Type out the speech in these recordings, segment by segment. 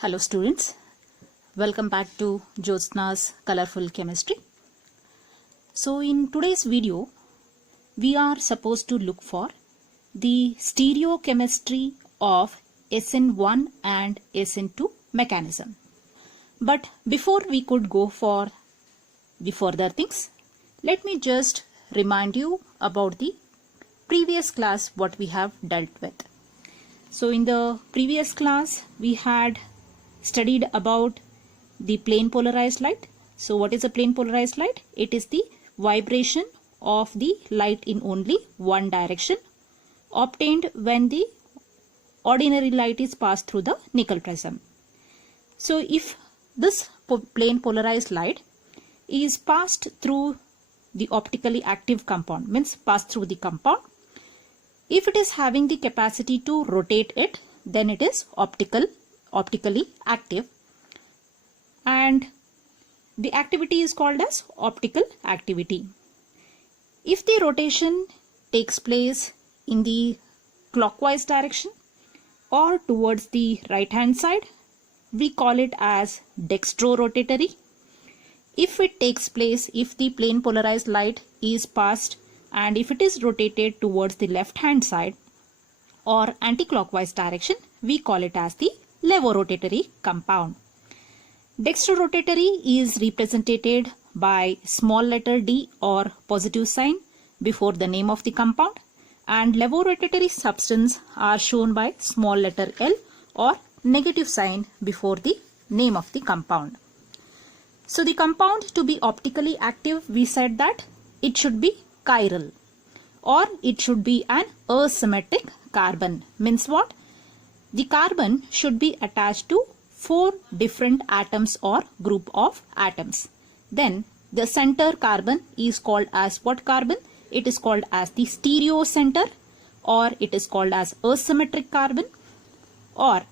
Hello students, welcome back to Jyotsna's Colorful Chemistry. So in today's video, we are supposed to look for the stereochemistry of SN1 and SN2 mechanism. But before we could go for the further things, let me just remind you about the previous class what we have dealt with. So in the previous class, we had studied about the plane polarized light. So what is a plane polarized light? It is the vibration of the light in only one direction obtained when the ordinary light is passed through the nickel prism. So if this plane polarized light is passed through the optically active compound, means passed through the compound, if it is having the capacity to rotate it, then it is optically active, and the activity is called as optical activity. If the rotation takes place in the clockwise direction or towards the right hand side, we call it as dextrorotatory. If it takes place, if the plane polarized light is passed and if it is rotated towards the left hand side or anti-clockwise direction, we call it as the levorotatory compound. Dextrorotatory is represented by small letter D or positive sign before the name of the compound, and levorotatory substance are shown by small letter L or negative sign before the name of the compound. So the compound to be optically active, we said that it should be chiral or it should be an asymmetric carbon. Means what? The carbon should be attached to 4 different atoms or group of atoms. Then the center carbon is called as what carbon? It is called as the stereo center, or it is called as asymmetric carbon, or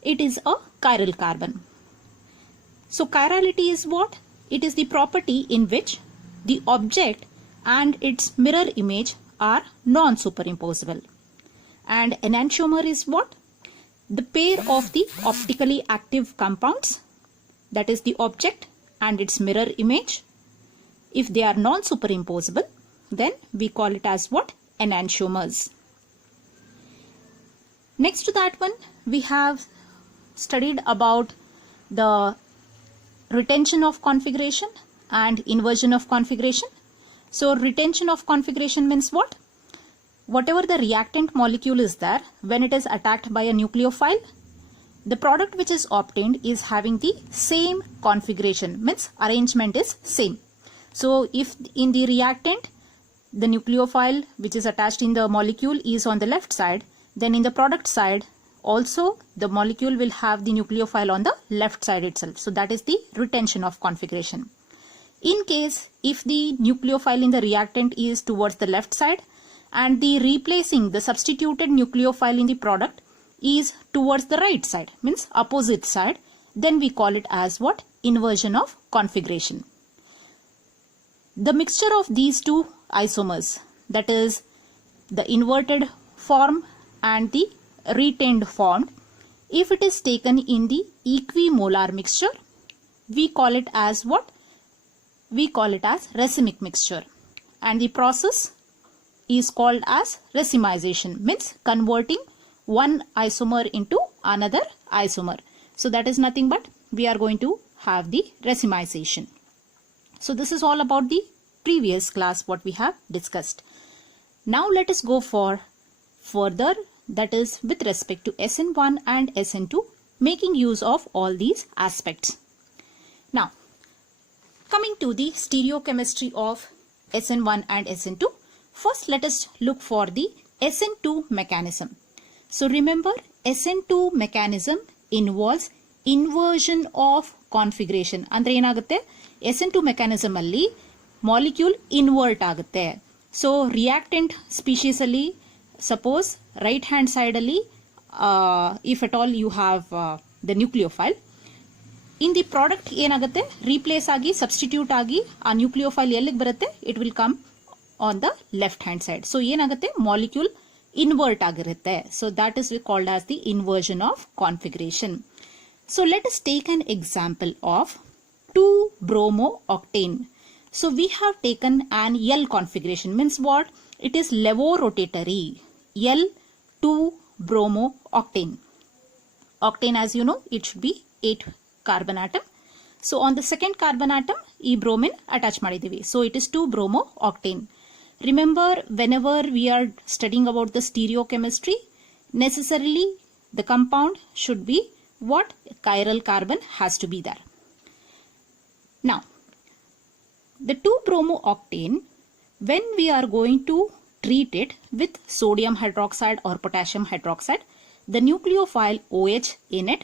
it is a chiral carbon. So chirality is what? It is the property in which the object and its mirror image are non-superimposable. And enantiomer is what? The pair of the optically active compounds, that is the object and its mirror image. If they are non-superimposable, then we call it as what? Enantiomers. Next to that one, we have studied about the retention of configuration and inversion of configuration. So retention of configuration means what? Whatever the reactant molecule is there, when it is attacked by a nucleophile, the product which is obtained is having the same configuration, means arrangement is same. So if in the reactant, the nucleophile which is attached in the molecule is on the left side, then in the product side also the molecule will have the nucleophile on the left side itself. So that is the retention of configuration. In case if the nucleophile in the reactant is towards the left side and the substituted nucleophile in the product is towards the right side, means opposite side, then we call it as what? Inversion of configuration. The mixture of these two isomers, that is the inverted form and the retained form, if it is taken in the equimolar mixture, we call it as what? We call it as racemic mixture, and the process is called as racemization, means converting one isomer into another isomer. So that is nothing but we are going to have the racemization. So this is all about the previous class what we have discussed. Now let us go for further, that is with respect to SN1 and SN2, making use of all these aspects. Now coming to the stereochemistry of SN1 and SN2, first let us look for the SN2 mechanism. So remember, SN2 mechanism involves inversion of configuration. Andre enagutte? SN2 mechanism alli molecule invert agutte. So reactant species alli, suppose right hand side alli, if at all you have the nucleophile, in the product ಏನಾಗುತ್ತೆ replace ಆಗಿ substitute ಆಗಿ ಆ nucleophile ಎಲ್ಲಿಗೆ ಬರುತ್ತೆ, it will come on the left hand side. So ಏನಾಗುತ್ತೆ molecule invert ಆಗಿರುತ್ತೆ. So that is called as the inversion of configuration. So let us take an example of 2-bromo-octane. So we have taken an L configuration, means what? It is levorotatory. L2-bromo-octane. Octane, as you know, it should be 8 carbon atom. So on the second carbon atom, e bromine attach ಮಾಡಿದ್ದೀವಿ. So it is 2-bromo-octane. Remember, whenever we are studying about the stereochemistry, necessarily the compound should be what? Chiral carbon has to be there. Now, the 2-bromo-octane, when we are going to treat it with sodium hydroxide or potassium hydroxide, the nucleophile OH in it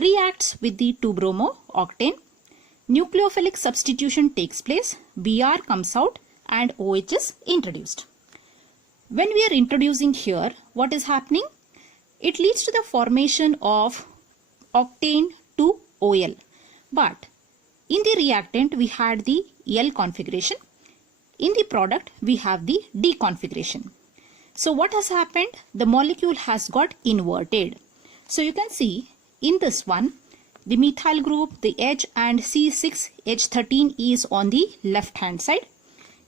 reacts with the 2-bromo-octane. Nucleophilic substitution takes place, Br comes out and OH is introduced. When we are introducing here, what is happening? It leads to the formation of octane to OL. But in the reactant, we had the L configuration. In the product, we have the D configuration. So what has happened? The molecule has got inverted. So you can see in this one, the methyl group, the H and C6H13 is on the left hand side.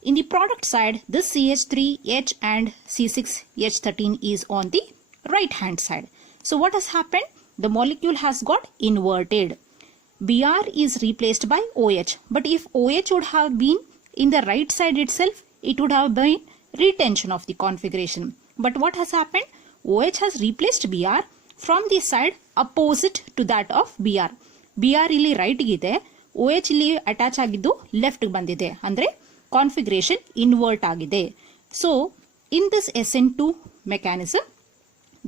In the product side, this CH3H and C6H13 is on the right hand side. So what has happened? The molecule has got inverted. Br is replaced by OH. But if OH would have been in the right side itself, it would have been retention of the configuration. But what has happened? OH has replaced Br from the side opposite to that of Br. Br ಇಲ್ಲಿ right ಇದೆ, OH ಇಲ್ಲಿ attach ಆಗಿದ್ದು left ಬಂದಿದೆ. ಅಂದ್ರೆ configuration invert ಆಗಿದೆ. So in this SN2 mechanism,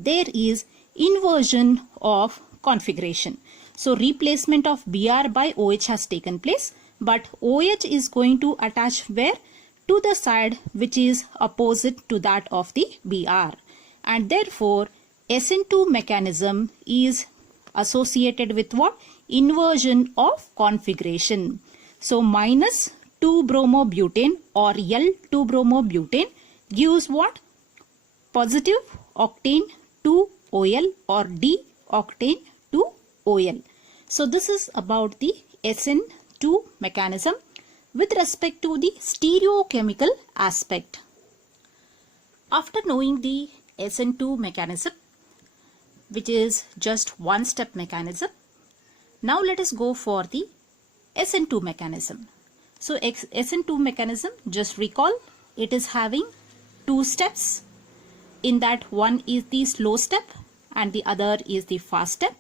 there is inversion of configuration. So replacement of Br by OH has taken place, but OH is going to attach where? To the side which is opposite to that of the Br. And therefore, SN2 mechanism is associated with what? Inversion of configuration. So minus 2-bromobutane or L2-bromobutane gives what? Positive octane to OL or D-octane to OL. So this is about the SN2 mechanism with respect to the stereochemical aspect. After knowing the SN2 mechanism, which is just one step mechanism, now let us go for the SN2 mechanism. So SN2 mechanism, just recall, it is having 2 steps. In that, one is the slow step and the other is the fast step.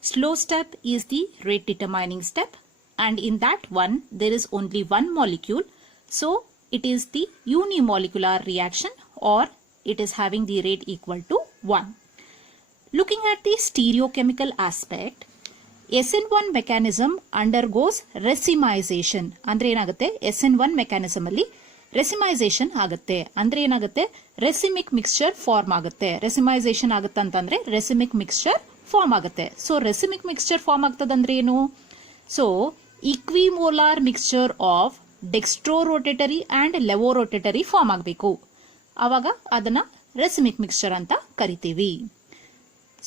Slow step is the rate determining step, and in that one there is only one molecule, so it is the unimolecular reaction, or it is having the rate equal to 1. Looking at the stereochemical aspect, SN1 mechanism undergoes racemization. ಅಂದ್ರೆ ಏನಾಗುತ್ತೆ? SN1 mechanism ಅಲ್ಲಿ racemization ಆಗುತ್ತೆ. ಅಂದ್ರೆ ಏನಾಗುತ್ತೆ? Racemic mixture form ಆಗುತ್ತೆ. Racemization ಆಗುತ್ತೆ ಅಂತಂದ್ರೆ racemic mixture form ಆಗುತ್ತೆ. So racemic mixture form ಆಗ್ತದಂದ್ರೆ ಏನು? So equimolar mixture of dextrorotatory and levorotatory form ಆಗಬೇಕು. ಆವಾಗ ಅದನ್ನ racemic mixture ಅಂತ ಕರಿತೀವಿ.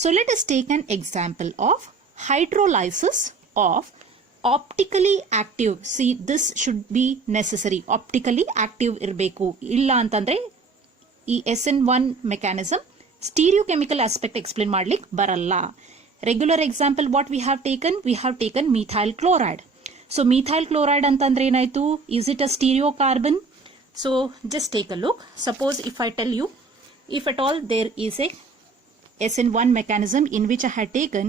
So let us take an example of hydrolysis of optically active. See, this should be necessary. Optically active ಇರಬೇಕು. ಇಲ್ಲ ಅಂತಂದ್ರೆ ಈ SN1 mechanism stereochemical aspect explain ಮಾಡ್ಲಿಕ್ಕೆ ಬರಲ್ಲ. Regular example what we have taken methyl chloride. So methyl chloride ಅಂತಂದ್ರೆ ಏನಾಯ್ತು? Is it a stereocarbon? So just take a look. Suppose if I tell you, if at all there is a SN1 mechanism in which I had taken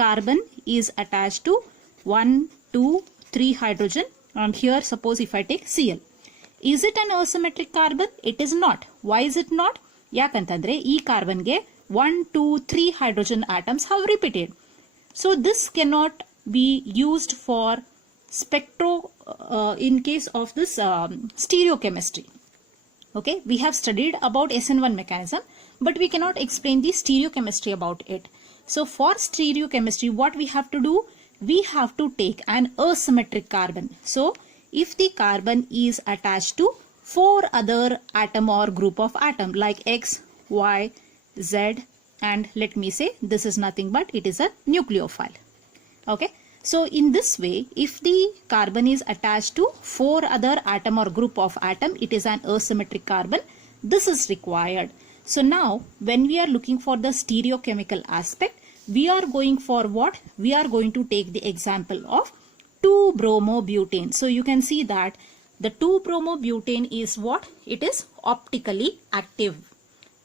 carbon is attached to 1, 2, 3 hydrogen, and here suppose if I take Cl. Is it an asymmetric carbon? It is not. Why is it not? ಯಾಕಂತಂದ್ರೆ ಈ carbon ಗೆ 1, 2, 3 hydrogen atoms have repeated. So this cannot be used for in case of this stereochemistry. Okay, we have studied about SN1 mechanism, but we cannot explain the stereochemistry about it. So for stereochemistry, what we have to do? We have to take an asymmetric carbon. So if the carbon is attached to 4 other atom or group of atom like X, Y, Z and let me say this is nothing but it is a nucleophile. Okay. So in this way, if the carbon is attached to 4 other atom or group of atom, it is an asymmetric carbon. This is required. So now when we are looking for the stereochemical aspect, we are going for what? We are going to take the example of 2-bromobutane. So you can see that the 2-bromobutane is what? It is optically active.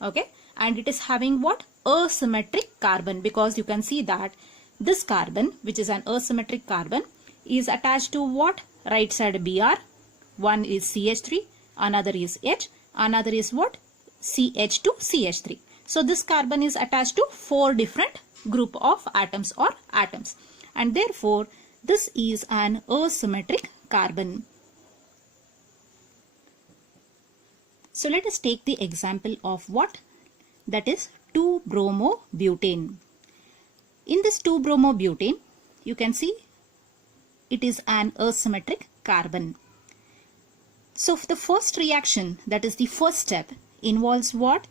Okay. And it is having what? Asymmetric carbon, because you can see that this carbon, which is an asymmetric carbon, is attached to what? Right side Br. One is CH3, another is H, another is what? CH2, CH3. So this carbon is attached to 4 different group of atoms or atoms. And therefore, this is an asymmetric carbon. So let us take the example of what? That is 2-bromobutane. In this 2-bromobutane, you can see it is an asymmetric carbon. So the first reaction, that is the first step, involves what?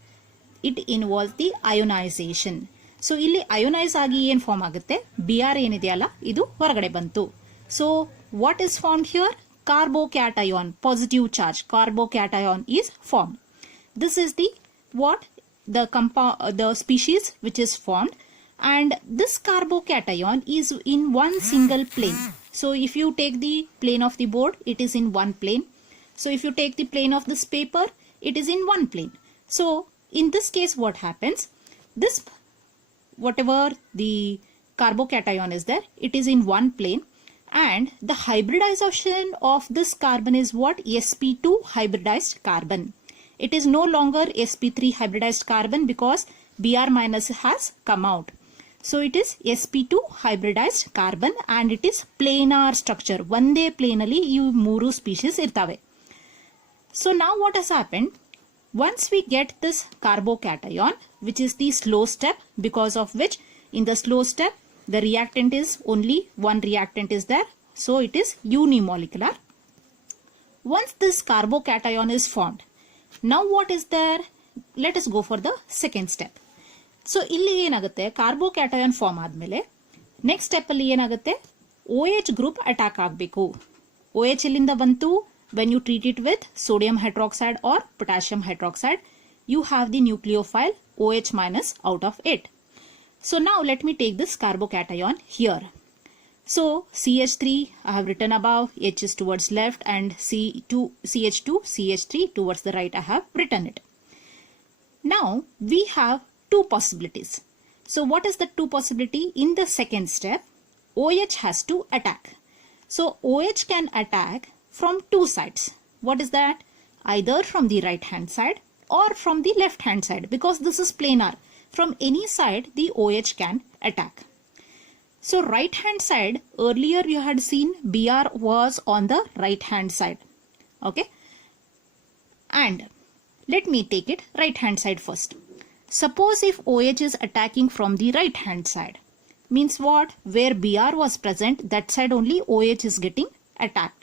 It involves the ionization. So ಇಲ್ಲಿ ionize ಆಗಿ ಏನು form ಆಗುತ್ತೆ? Br ಏನಿದೆಯಲ್ಲ ಇದು ಹೊರಗಡೆ ಬಂತು. So what is formed here? Carbocation, positive charge, carbocation is formed. This is the what? The species which is formed, and this carbocation is in one single plane. So if you take the plane of the board, it is in one plane. So if you take the plane of this paper, it is in one plane. So in this case, what happens? This, whatever the carbocation is there, it is in one plane, and the hybridization of this carbon is what? sp2 hybridized carbon. It is no longer sp3 hybridized carbon because Br minus has come out. So it is sp2 hybridized carbon, and it is planar structure. Onde planally you ಮೂರು species irtave. So now what has happened? Once we get this carbocation, which is the slow step, because of which in the slow step the reactant is only one reactant is there. So it is unimolecular. Once this carbocation is formed, now what is there? Let us go for the second step. So ಇಲ್ಲಿ ಏನಾಗುತ್ತೆ? Carbocation form ಆದ್ಮೇಲೆ next step ಅಲ್ಲಿ ಏನಾಗುತ್ತೆ? OH group attack ಆಗಬೇಕು. OH ಎಲ್ಲಿಂದ ಬಂತು? When you treat it with sodium hydroxide or potassium hydroxide, you have the nucleophile OH minus out of it. So now let me take this carbocation here. So CH3 I have written above, H is towards left, and CH2, CH3 towards the right I have written it. Now we have two possibilities. So what is the two possibility? In the second step, OH has to attack. So OH can attack from two sides. What is that? Either from the right hand side or from the left hand side, because this is planar. From any side the OH can attack. So right hand side, earlier you had seen Br was on the right hand side. Okay. And let me take it right hand side first. Suppose if OH is attacking from the right hand side, means what? Where Br was present, that side only OH is getting attacked.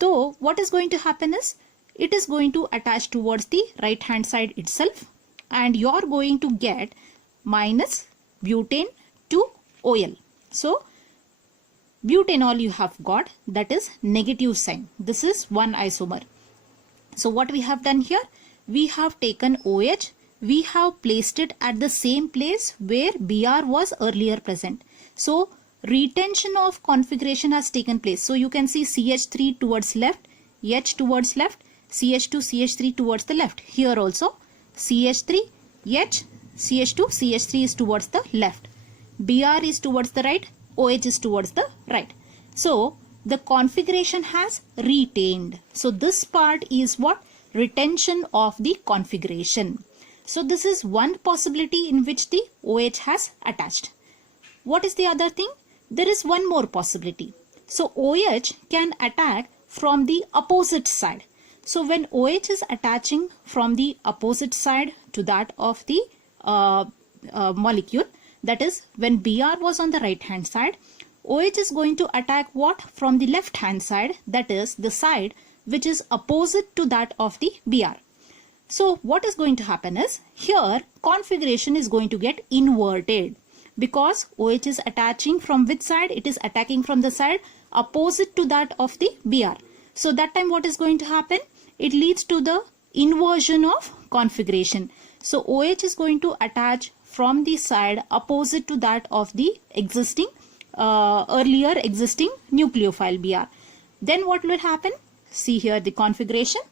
So what is going to happen is, it is going to attach towards the right hand side itself, and you are going to get minus butane to OL. So butanol you have got, that is negative sign. This is one isomer. So what we have done here? We have taken OH, we have placed it at the same place where Br was earlier present. So retention of configuration has taken place. So you can see CH3 towards left, H towards left, CH2, CH3 towards the left. Here also CH3, H, CH2, CH3 is towards the left. Br is towards the right, OH is towards the right. So the configuration has retained. So this part is what? Retention of the configuration. So this is one possibility in which the OH has attached. What is the other thing? There is one more possibility. So OH can attack from the opposite side. So when OH is attaching from the opposite side to that of the molecule, that is when Br was on the right hand side, OH is going to attack what? From the left hand side, that is the side which is opposite to that of the Br. So what is going to happen is, here configuration is going to get inverted because OH is attaching from which side? It is attacking from the side opposite to that of the Br. So that time what is going to happen? It leads to the inversion of configuration. So OH is going to attach from the side opposite to that of the existing earlier existing nucleophile Br. Then what will happen? See here the configuration.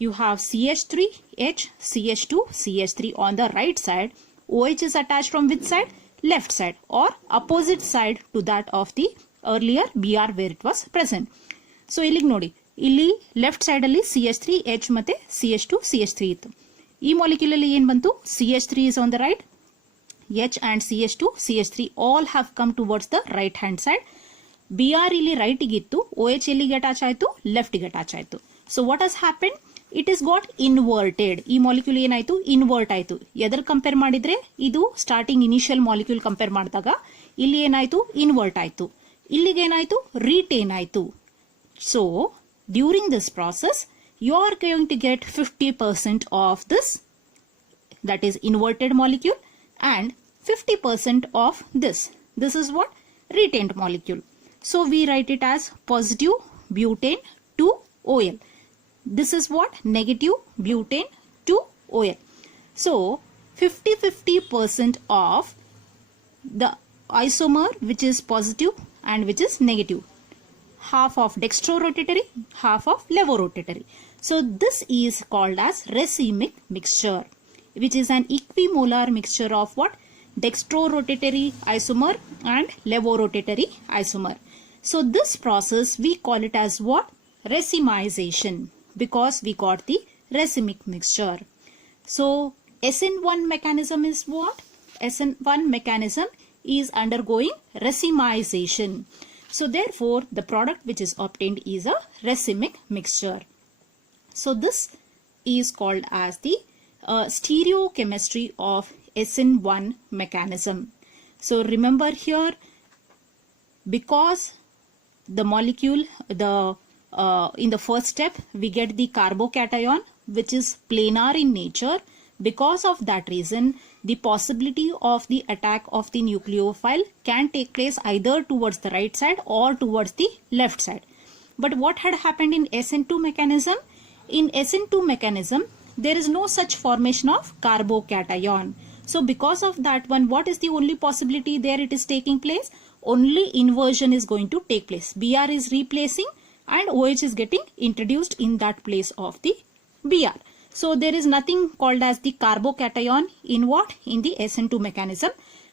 You have CH3, H, CH2, CH3 on the right side. OH is attached from which side? Left side or opposite side to that of the earlier Br where it was present. So illige nodi, illi left side alli CH3, H ಮತ್ತೆ CH2, CH3 ಇತ್ತು. ಈ molecule alli ಏನು ಬಂತು? CH3 is on the right. H and CH2, CH3 all have come towards the right hand side. Br ಇಲ್ಲಿ right ಇತ್ತು, OH ಎಲ್ಲಿಗೆ attach ಆಯಿತು? Left ಗೆ ಅಟ್ಯಾಚ್ ಆಯಿತು. So what has happened? It is got inverted. ಈ molecule ಏನಾಯಿತು? Invert ಆಯಿತು. ಎದರ್ compare ಮಾಡಿದ್ರೆ ಇದು ಸ್ಟಾರ್ಟಿಂಗ್ ಇನಿಷಿಯಲ್ ಮಾಲಿಕ್ಯೂಲ್ ಕಂಪೇರ್ ಮಾಡಿದಾಗ ಇಲ್ಲಿ ಏನಾಯಿತು? ಇನ್ವರ್ಟ್ ಆಯಿತು. ಇಲ್ಲಿಗೆ ಏನಾಯಿತು? ರಿಟೇನ್ ಆಯಿತು. So during this process you are going to get 50% of this, that is inverted molecule, and 50% of this. This is what? Retained molecule. So we write it as positive butane to OL. This is what? Negative butane to OL. So 50-50% of the isomer which is positive and which is negative. Half of dextrorotatory, half of levorotatory. So this is called as racemic mixture, which is an equimolar mixture of what? Dextrorotatory isomer and levorotatory isomer. So this process we call it as what? Racemization, because we got the racemic mixture. So SN1 mechanism is what? SN1 mechanism is undergoing racemization. So therefore the product which is obtained is a racemic mixture. So this is called as the stereochemistry of SN1 mechanism. So remember here, because the molecule, in the first step we get the carbocation which is planar in nature. Because of that reason, the possibility of the attack of the nucleophile can take place either towards the right side or towards the left side. But what had happened in SN2 mechanism? In SN2 mechanism, there is no such formation of carbocation. So because of that one, what is the only possibility there it is taking place? Only inversion is going to take place. Br is replacing and OH is getting introduced in that place of the Br. So there is nothing called as the carbocation in what? In the SN2 mechanism.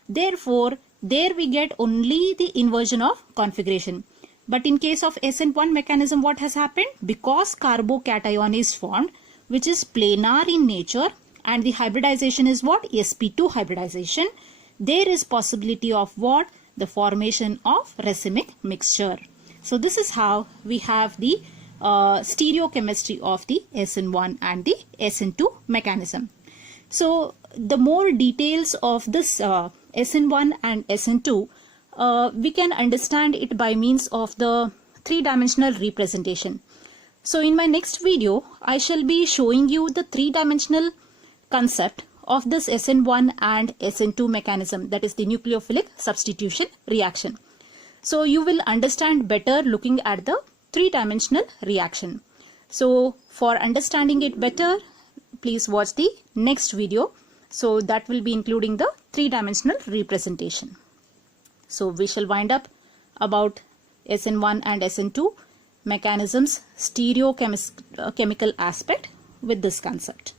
Therefore, there we get only the inversion of configuration. But in case of SN1 mechanism, what has happened? Because carbocation is formed, which is planar in nature, and the hybridization is what? sp2 hybridization. There is possibility of what? The formation of racemic mixture. So this is how we have the stereochemistry of the SN1 and the SN2 mechanism. So the more details of this SN1 and SN2, we can understand it by means of the three-dimensional representation. So in my next video, I shall be showing you the three-dimensional concept of this SN1 and SN2 mechanism, that is the nucleophilic substitution reaction. So you will understand better looking at the three-dimensional reaction. So for understanding it better, please watch the next video. So that will be including the three-dimensional representation. So we shall wind up about SN1 and SN2 mechanisms stereochemical aspect with this concept.